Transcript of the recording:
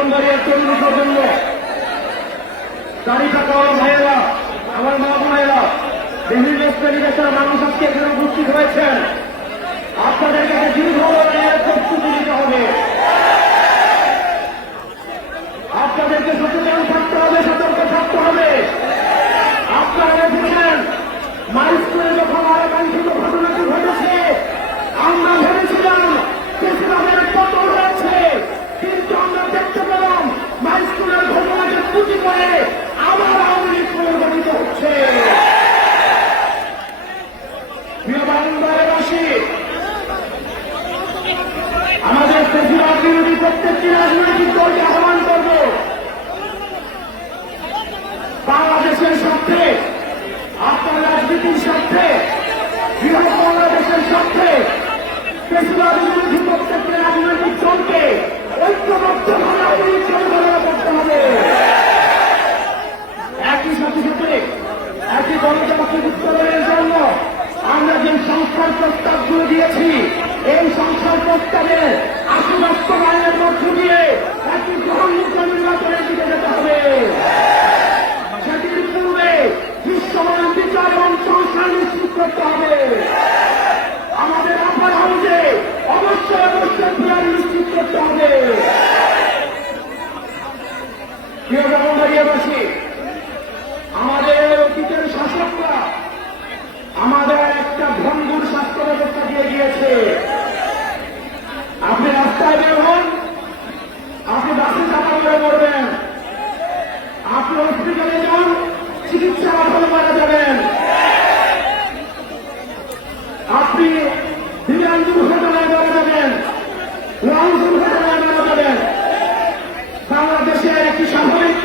ব্রাহ্মণবাড়িয়ার তরুণ প্রজন্ম। দাঁড়িয়ে থাকা আমার ভাইয়েরা, আমার মা বোনেরা বিভিন্ন শ্রেণি পেশার মানুষ আজকে এখানে উপস্থিত হয়েছেন। আপনাদের কাছে দীর্ঘ প্রস্তুতি নিতে হবে। আপনাদেরকে সচেতন প্রেসিডেন্ট বিরোধী প্রত্যেকটি রাজনৈতিক দলকে আহ্বান করব। বাংলাদেশের স্বার্থে আপনার রাজনীতির স্বার্থে, বৃহৎ বাংলাদেশের স্বার্থে প্রেসিডেন্ট বিরোধী প্রত্যেকটি রাজনৈতিক দলকে ঐক্যবদ্ধভাবে অবহিত পরিচালনা করতে হবে। একই সাথে সাথে একই গণতান্ত্রিক উত্তরণের প্রস্তাবে আশি বাস্তবায়নের মধ্য দিয়ে একটি গ্রহণযোগ্য নির্বাচনের দিকে যেতে হবে। সেটির পূর্বে বিশ্বমান বিচার এবং সংস্কার নিশ্চিত করতে হবে। আমাদের আপার হাউসে অবশ্যই অবশ্যই প্রিয়ার নিশ্চিত করতে হবে। প্রিয় জগন্দারিয়াবাসী আমাদের আপনি হসপিটালে যান, চিকিৎসা অভাবে মারা যাবেন আপনি বিমান দুর্ঘটনায় মারা যাবেন লঞ্চ দুর্ঘটনায় মারা বাংলাদেশের একটি স্বাভাবিক